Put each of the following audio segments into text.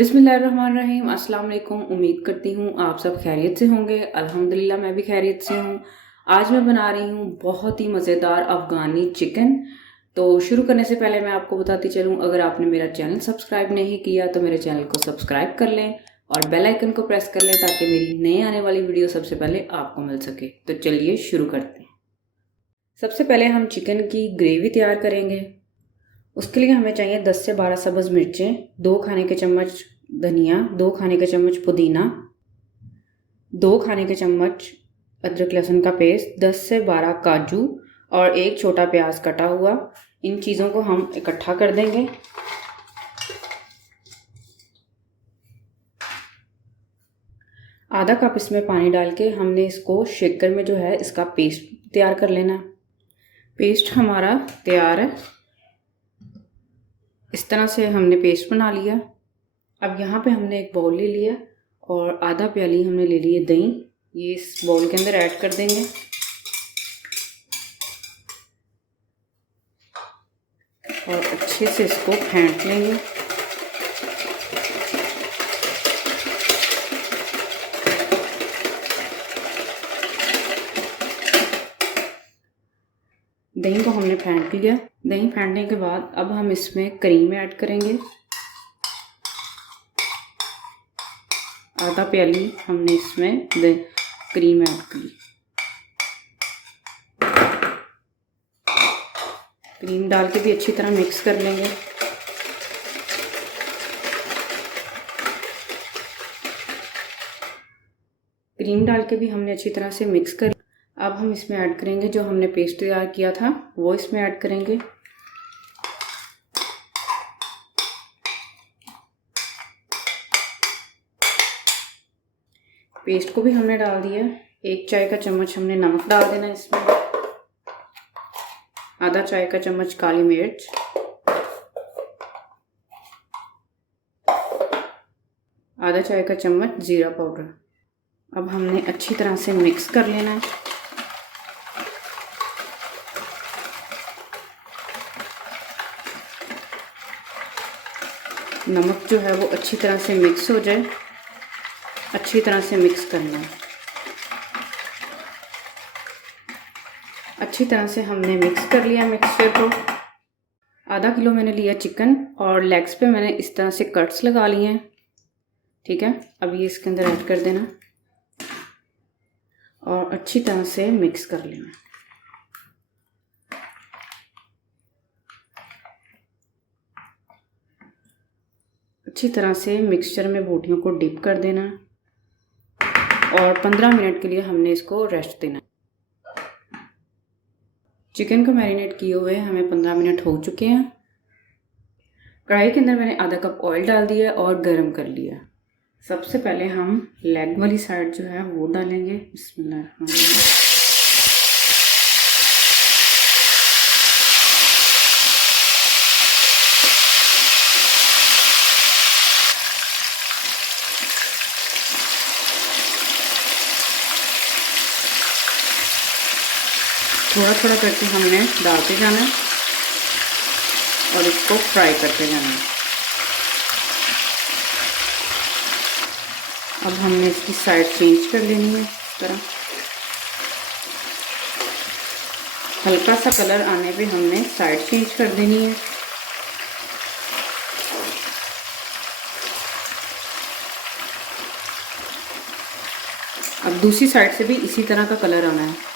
बिस्मिल्लाहिर्रहमानिर्रहीम। अस्सलाम वालेकुम। उम्मीद करती हूँ आप सब खैरियत से होंगे। अल्हम्दुलिल्लाह मैं भी खैरियत से हूँ। आज मैं बना रही हूँ बहुत ही मज़ेदार अफ़गानी चिकन। तो शुरू करने से पहले मैं आपको बताती चलूँ, अगर आपने मेरा चैनल सब्सक्राइब नहीं किया तो मेरे चैनल को सब्सक्राइब कर लें और बेल आइकन को प्रेस कर लें ताकि मेरी नई आने वाली वीडियो सबसे पहले आपको मिल सके। तो चलिए शुरू करते हैं। सबसे पहले हम चिकन की ग्रेवी तैयार करेंगे। उसके लिए हमें चाहिए 10 से 12 सब्ज़ मिर्चें, 2 खाने के चम्मच धनिया, 2 खाने के चम्मच पुदीना, 2 खाने के चम्मच अदरक लहसुन का पेस्ट, 10 से 12 काजू और 1 छोटा प्याज कटा हुआ। इन चीज़ों को हम इकट्ठा कर देंगे। आधा कप इसमें पानी डाल के हमने इसको शेकर में जो है इसका पेस्ट तैयार कर लेना। पेस्ट हमारा तैयार है। इस तरह से हमने पेस्ट बना लिया। अब यहाँ पे हमने एक बाउल ले लिया और आधा प्याली हमने ले ली है दही। ये इस बाउल के अंदर ऐड कर देंगे और अच्छे से इसको फेंट लेंगे। दही को हमने फेंट लिया। दही फेंटने के बाद अब हम इसमें क्रीम ऐड करेंगे। आधा प्याली हमने इसमें क्रीम ऐड की। क्रीम डाल के भी अच्छी तरह मिक्स कर लेंगे। क्रीम डाल के भी हमने अच्छी तरह से मिक्स कर। अब हम इसमें ऐड करेंगे जो हमने पेस्ट तैयार किया था, वो इसमें ऐड करेंगे। पेस्ट को भी हमने डाल दिया। 1 चाय का चम्मच हमने नमक डाल देना इसमें, आधा चाय का चम्मच काली मिर्च, आधा चाय का चम्मच जीरा पाउडर। अब हमने अच्छी तरह से मिक्स कर लेना है। नमक जो है वो अच्छी तरह से मिक्स हो जाए, अच्छी तरह से मिक्स करना है। अच्छी तरह से हमने मिक्स कर लिया मिक्सचर को। आधा किलो मैंने लिया चिकन और लेग्स पे मैंने इस तरह से कट्स लगा लिए हैं। ठीक है, अब ये इसके अंदर ऐड कर देना और अच्छी तरह से मिक्स कर लेना। अच्छी तरह से मिक्सचर में बोटियों को डिप कर देना और 15 मिनट के लिए हमने इसको रेस्ट देना। चिकन को मैरिनेट किए हुए हमें 15 मिनट हो चुके हैं। कढ़ाई के अंदर मैंने आधा कप ऑयल डाल दिया और गरम कर लिया। सबसे पहले हम लेग वाली साइड जो है वो डालेंगे। बिस्मिल्लाह। थोड़ा थोड़ा करके हमने डालते जाना है और इसको फ्राई करते जाना है। अब हमने इसकी साइड चेंज कर लेनी है। इस तरह हल्का सा कलर आने पे हमने साइड चेंज कर देनी है। अब दूसरी साइड से भी इसी तरह का कलर आना है।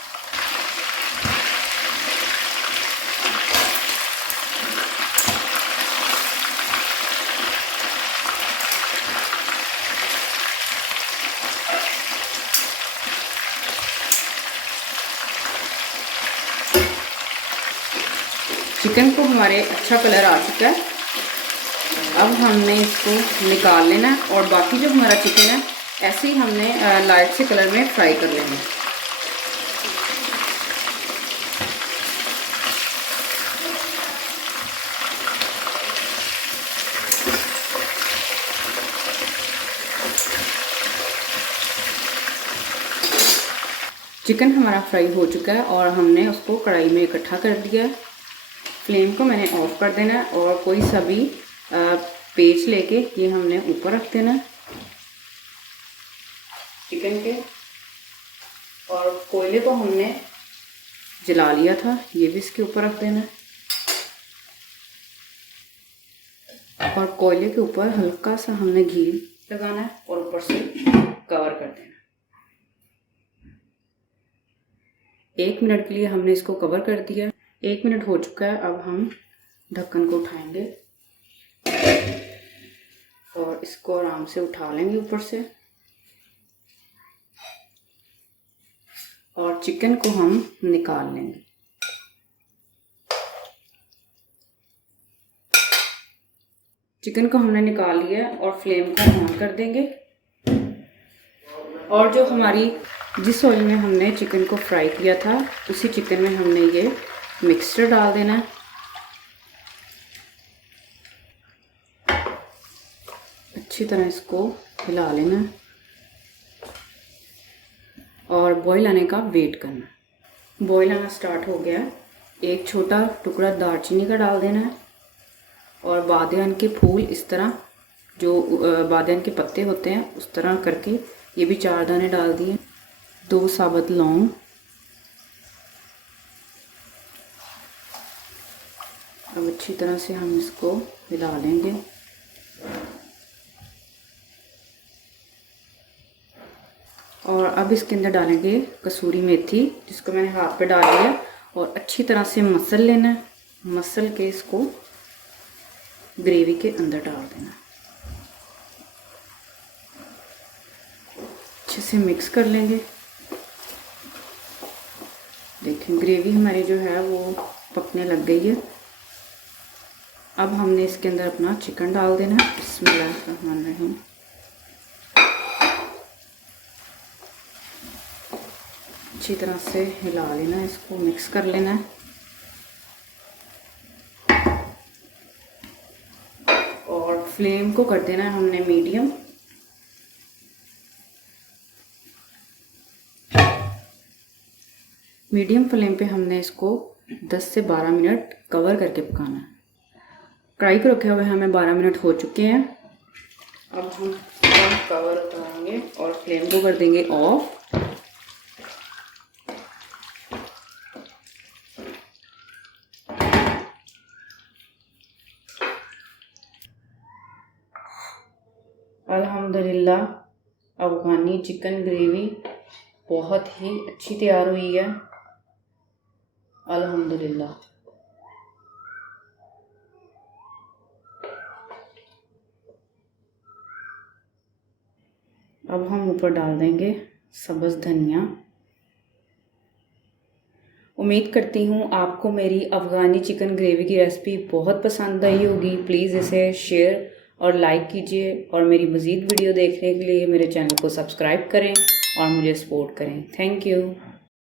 चिकन को हमारे अच्छा कलर आ चुका है। अब हमने इसको निकाल लेना है और बाकी जो हमारा चिकन है ऐसे ही हमने लाइट से कलर में फ्राई कर लेना है। चिकन हमारा फ्राई हो चुका है और हमने उसको कढ़ाई में इकट्ठा कर दिया है। फ्लेम को मैंने ऑफ कर देना है और कोई सा भी पेच लेके ये हमने ऊपर रख देना है चिकन के। और कोयले को हमने जला लिया था, ये भी इसके ऊपर रख देना है। और कोयले के ऊपर हल्का सा हमने घी लगाना है और ऊपर से कवर कर देना। 1 मिनट के लिए हमने इसको कवर कर दिया। 1 मिनट हो चुका है। अब हम ढक्कन को उठाएंगे और इसको आराम से उठा लेंगे ऊपर से। और चिकन को हम निकाल लेंगे। चिकन को हमने निकाल लिया और फ्लेम को ऑन कर देंगे। और जो हमारी जिस ऑयल में हमने चिकन को फ्राई किया था उसी चिकन में हमने ये मिक्सचर डाल देना है। अच्छी तरह इसको हिला लेना है और बॉईल आने का वेट करना। बॉईल आना स्टार्ट हो गया। एक छोटा टुकड़ा दालचीनी का डाल देना है और बादियान के फूल इस तरह, जो बादियान के पत्ते होते हैं उस तरह करके ये भी 4 दाने डाल दिए। 2 साबुत लौंग, अब अच्छी तरह से हम इसको हिला लेंगे। और अब इसके अंदर डालेंगे कसूरी मेथी, जिसको मैंने हाथ पे डाल लिया और अच्छी तरह से मसल लेना है। मसल के इसको ग्रेवी के अंदर डाल देना, अच्छे से मिक्स कर लेंगे। देखें ग्रेवी हमारी जो है वो पकने लग गई है। अब हमने इसके अंदर अपना चिकन डाल देना है। बिस्मिल्लाहिर्रहमानिर्रहीम। अच्छी तरह से हिला लेना है, इसको मिक्स कर लेना है। और फ्लेम को कर देना है हमने मीडियम। मीडियम फ्लेम पे हमने इसको 10 से 12 मिनट कवर करके पकाना है। कढ़ाई को रखे हुए हमें 12 मिनट हो चुके हैं। अब हम कवर उतारेंगे और फ्लेम को कर देंगे ऑफ। अल्हम्दुलिल्लाह अफ़गानी चिकन ग्रेवी बहुत ही अच्छी तैयार हुई है। अल्हम्दुलिल्लाह। अब हम ऊपर डाल देंगे सब्ज़ धनिया। उम्मीद करती हूँ आपको मेरी अफ़गानी चिकन ग्रेवी की रेसिपी बहुत पसंद आई होगी। प्लीज़ इसे शेयर और लाइक कीजिए और मेरी मज़ीद वीडियो देखने के लिए मेरे चैनल को सब्सक्राइब करें और मुझे सपोर्ट करें। Thank you.